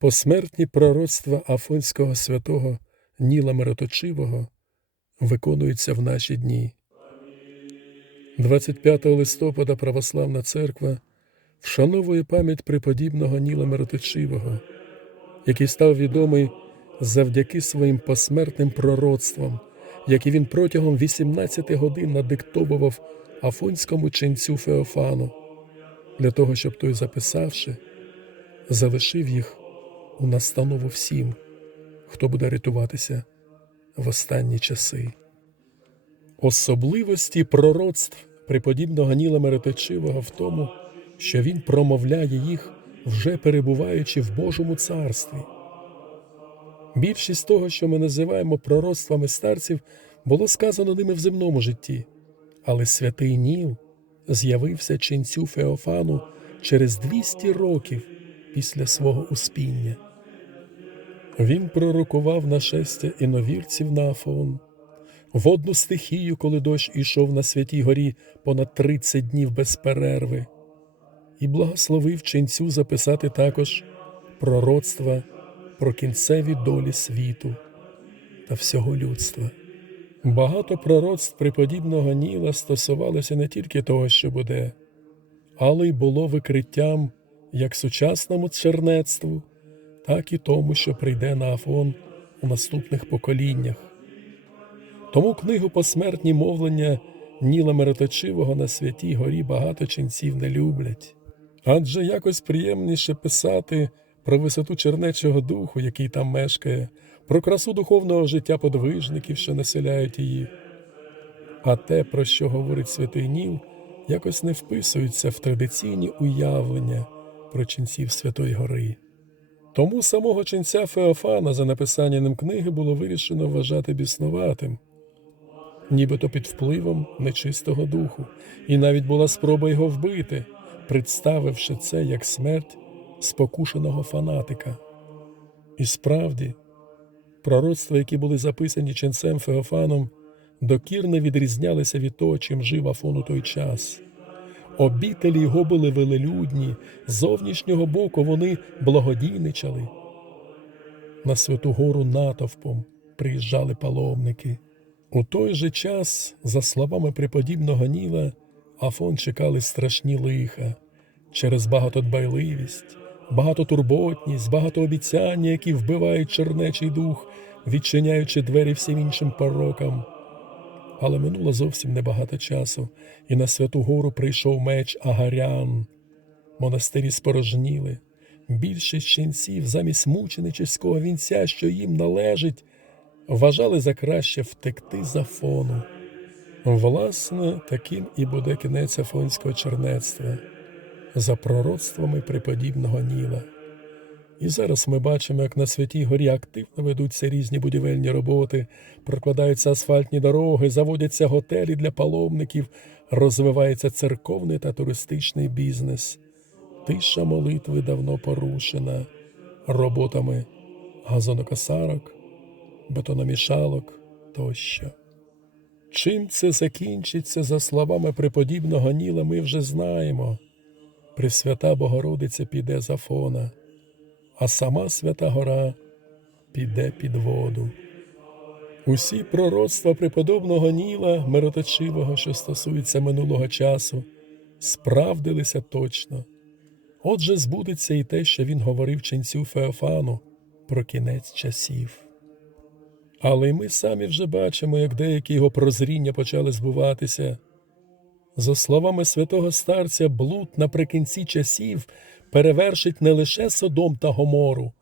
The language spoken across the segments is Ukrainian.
Посмертні пророцтва Афонського святого Ніла Мироточивого виконуються в наші дні. 25 листопада Православна Церква вшановує пам'ять преподібного Ніла Мироточивого, який став відомий завдяки своїм посмертним пророцтвам, які він протягом 18 годин надиктовував афонському ченцю Феофану, для того, щоб той, записавши, залишив їх у настанову всім, хто буде рятуватися в останні часи. Особливості пророцтв преподібного Ніла Мереточивого в тому, що він промовляє їх, вже перебуваючи в Божому царстві. Більшість того, що ми називаємо пророцтвами старців, було сказано ними в земному житті, але святий Ніл з'явився ченцю Феофану через 200 років після свого успіння. Він пророкував нашестя іновірців на Афон, водну стихію, коли дощ ішов на святій горі понад 30 днів без перерви, і благословив ченцю записати також пророцтва про кінцеві долі світу та всього людства. Багато пророцтв преподібного Ніла стосувалося не тільки того, що буде, але й було викриттям як сучасному чернецтву, так і тому, що прийде на Афон у наступних поколіннях. Тому книгу посмертні мовлення Ніла Мироточивого на святій горі багато ченців не люблять. Адже якось приємніше писати про висоту чернечого духу, який там мешкає, про красу духовного життя подвижників, що населяють її. А те, про що говорить святий Ніл, якось не вписується в традиційні уявлення про ченців Святої Гори. Тому самого ченця Феофана за написання ним книги було вирішено вважати біснуватим, нібито під впливом нечистого духу, і навіть була спроба його вбити, представивши це як смерть спокушеного фанатика. І справді, пророцтва, які були записані ченцем Феофаном, докірно відрізнялися від того, чим жив Афон у той час. Обітелі його були велелюдні, з зовнішнього боку вони благодійничали. На святу гору натовпом приїжджали паломники. У той же час, за словами преподібного Ніла, Афон чекали страшні лиха через багатодбайливість, багатотурботність, багатообіцяння, які вбивають чернечий дух, відчиняючи двері всім іншим порокам. Але минуло зовсім небагато часу, і на святу гору прийшов меч Агарян. Монастирі спорожніли. Більшість ченців замість мученического вінця, що їм належить, вважали за краще втекти з Афону. Власне, таким і буде кінець афонського чернецтва за пророцтвами преподібного Ніла. І зараз ми бачимо, як на святій горі активно ведуться різні будівельні роботи, прокладаються асфальтні дороги, заводяться готелі для паломників, розвивається церковний та туристичний бізнес. Тиша молитви давно порушена роботами газонокосарок, бетономішалок тощо. Чим це закінчиться, за словами преподібного Ніла, ми вже знаємо. Пресвята Богородиця піде з Афона, а сама Свята Гора піде під воду. Усі пророцтва преподобного Ніла, мироточивого, що стосуються минулого часу, справдилися точно. Отже, збудеться і те, що він говорив ченцю Феофану про кінець часів. Але й ми самі вже бачимо, як деякі його прозріння почали збуватися. За словами святого старця, блуд наприкінці часів перевершить не лише Содом та Гомору,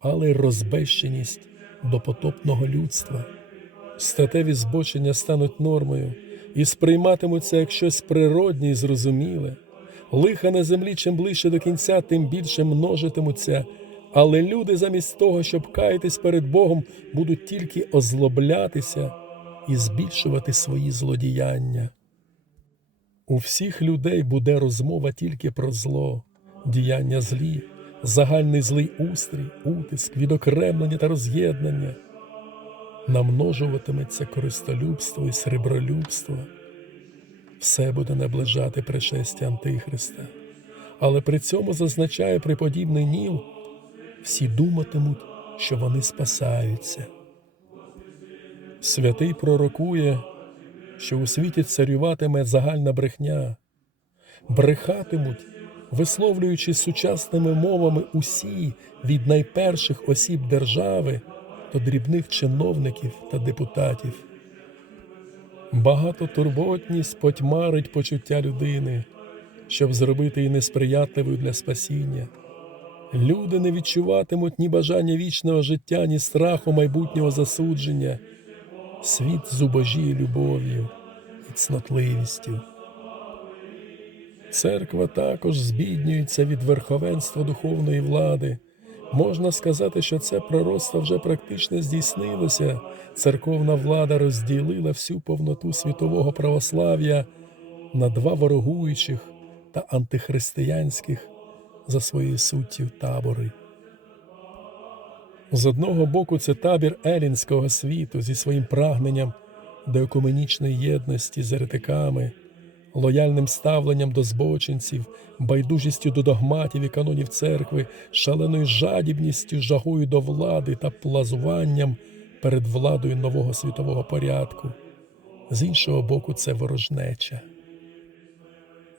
але й розбещеність допотопного людства. Статеві збочення стануть нормою і сприйматимуться як щось природнє і зрозуміле. Лиха на землі чим ближче до кінця, тим більше множитимуться. Але люди замість того, щоб каятись перед Богом, будуть тільки озлоблятися і збільшувати свої злодіяння. У всіх людей буде розмова тільки про зло, діяння злі, загальний злий устрій, утиск, відокремлення та роз'єднання. Намножуватиметься користолюбство і сребролюбство. Все буде наближати пришестя Антихриста. Але при цьому зазначає преподібний Ніл, всі думатимуть, що вони спасаються. Святий пророкує, що у світі царюватиме загальна брехня, брехатимуть, висловлюючи сучасними мовами усі від найперших осіб держави до дрібних чиновників та депутатів. Багатотурботність потьмарить почуття людини, щоб зробити її несприятливою для спасіння. Люди не відчуватимуть ні бажання вічного життя, ні страху майбутнього засудження. Світ зубожіє любов'ю і цнотливістю. Церква також збіднюється від верховенства духовної влади. Можна сказати, що це пророцтво вже практично здійснилося. Церковна влада розділила всю повноту світового православ'я на два ворогуючих та антихристиянських за своєю суттю табори. З одного боку, це табір елінського світу зі своїм прагненням до екуменічної єдності з еретиками, лояльним ставленням до збочинців, байдужістю до догматів і канонів церкви, шаленою жадібністю, жагою до влади та плазуванням перед владою нового світового порядку. З іншого боку, це ворожнеча.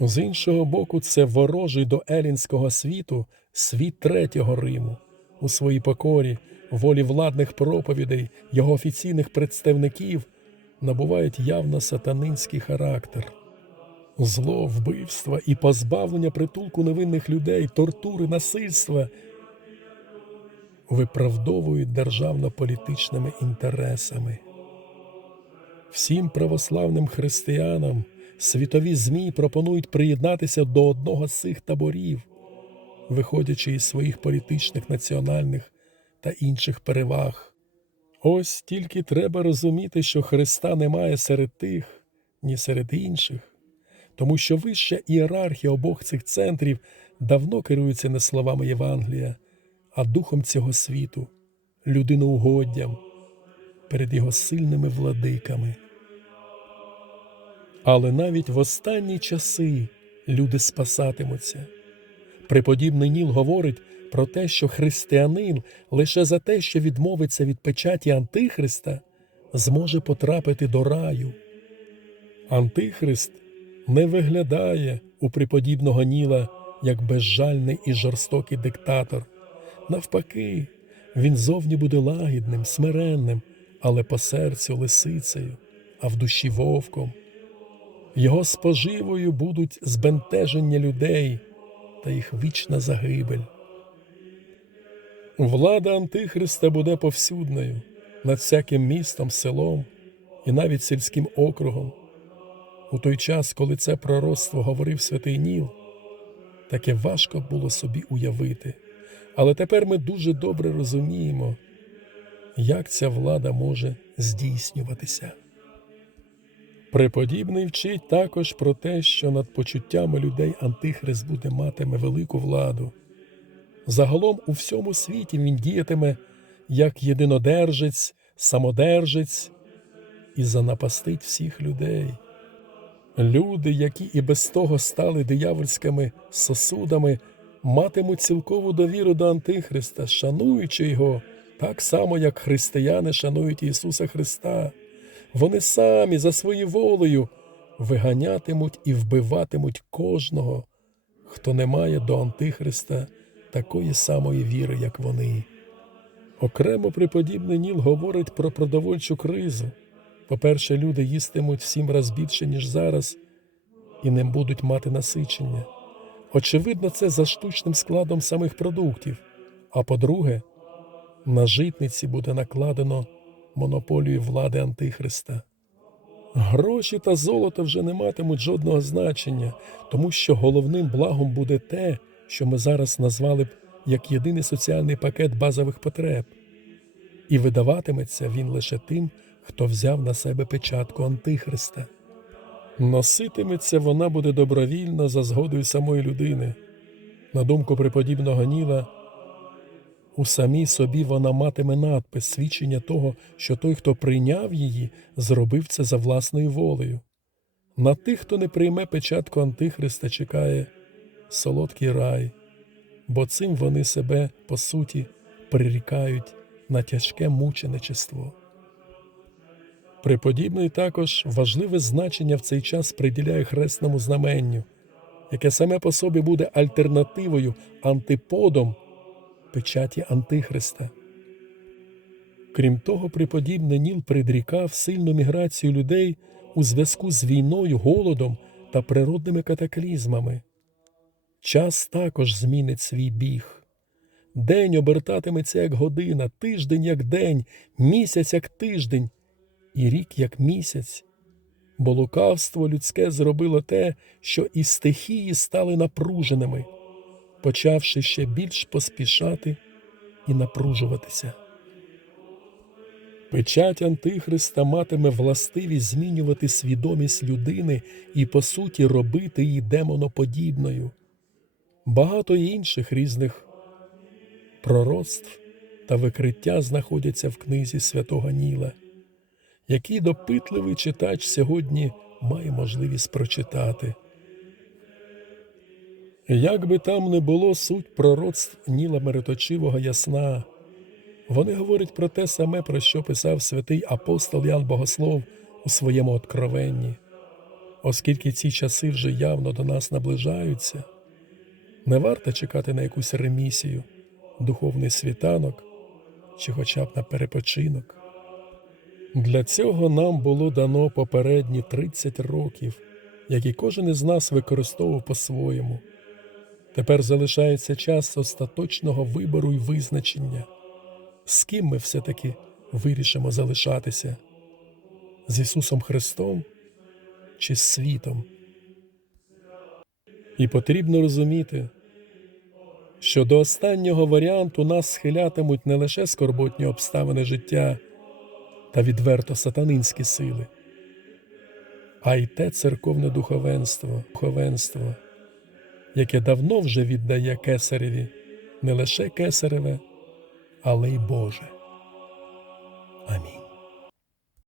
З іншого боку, це ворожий до елінського світу світ третього Риму. У своїй покорі, волі владних проповідей, його офіційних представників набувають явно сатанинський характер. Зло, вбивства і позбавлення притулку невинних людей, тортури, насильства виправдовують державно-політичними інтересами. Всім православним християнам світові ЗМІ пропонують приєднатися до одного з цих таборів, виходячи із своїх політичних, національних та інших переваг. Ось тільки треба розуміти, що Христа немає серед тих, ні серед інших, тому що вища ієрархія обох цих центрів давно керується не словами Євангелія, а духом цього світу, людиноугоддям перед його сильними владиками. Але навіть в останні часи люди спасатимуться. Преподібний Ніл говорить про те, що християнин лише за те, що відмовиться від печаті Антихриста, зможе потрапити до раю. Антихрист не виглядає у преподібного Ніла як безжальний і жорстокий диктатор. Навпаки, він зовні буде лагідним, смиренним, але по серцю лисицею, а в душі вовком. Його споживою будуть збентеження людей та їх вічна загибель. Влада Антихриста буде повсюдною над всяким містом, селом і навіть сільським округом. У той час, коли це пророцтво говорив святий Ніл, таке важко було собі уявити. Але тепер ми дуже добре розуміємо, як ця влада може здійснюватися. Преподібний вчить також про те, що над почуттями людей Антихрист буде матиме велику владу. Загалом у всьому світі він діятиме як єдинодержець, самодержець і занапастить всіх людей. Люди, які і без того стали диявольськими сосудами, матимуть цілкову довіру до Антихриста, шануючи його так само, як християни шанують Ісуса Христа. Вони самі за своєю волею виганятимуть і вбиватимуть кожного, хто не має до Антихриста такої самої віри, як вони. Окремо преподібний Ніл говорить про продовольчу кризу. По-перше, люди їстимуть в сім раз більше, ніж зараз, і не будуть мати насичення. Очевидно, це за штучним складом самих продуктів. А по-друге, на житниці буде накладено монополію влади Антихриста. Гроші та золото вже не матимуть жодного значення, тому що головним благом буде те, що ми зараз назвали б як єдиний соціальний пакет базових потреб, і видаватиметься він лише тим, хто взяв на себе печатку Антихриста. Носитиметься вона буде добровільно за згодою самої людини. На думку преподібного Ніла, у самій собі вона матиме надпис свідчення того, що той, хто прийняв її, зробив це за власною волею. На тих, хто не прийме печатку Антихриста, чекає солодкий рай, бо цим вони себе, по суті, прирікають на тяжке мученичество. Преподібний також важливе значення в цей час приділяє хресному знаменню, яке саме по собі буде альтернативою, антиподом печаті Антихриста. Крім того, преподібний Ніл предрікав сильну міграцію людей у зв'язку з війною, голодом та природними катаклізмами. Час також змінить свій біг. День обертатиметься як година, тиждень як день, місяць як тиждень, і рік як місяць. Бо лукавство людське зробило те, що і стихії стали напруженими, почавши ще більш поспішати і напружуватися. Печать Антихриста матиме властивість змінювати свідомість людини і, по суті, робити її демоноподібною. Багато інших різних пророцтв та викриття знаходяться в книзі святого Ніла, який допитливий читач сьогодні має можливість прочитати. Як би там не було суть пророцтв Ніла Мироточивого ясна, вони говорять про те саме, про що писав святий апостол Ян Богослов у своєму откровенні. Оскільки ці часи вже явно до нас наближаються, не варто чекати на якусь ремісію, духовний світанок чи хоча б на перепочинок. Для цього нам було дано попередні 30 років, які кожен із нас використовував по-своєму. Тепер залишається час остаточного вибору і визначення, з ким ми все-таки вирішимо залишатися з Ісусом Христом чи з світом. І потрібно розуміти, що до останнього варіанту нас схилятимуть не лише скорботні обставини життя та відверто сатанинські сили, а й те церковне духовенство, духовенство, яке давно вже віддає кесареві не лише кесареве, але й Боже. Амінь.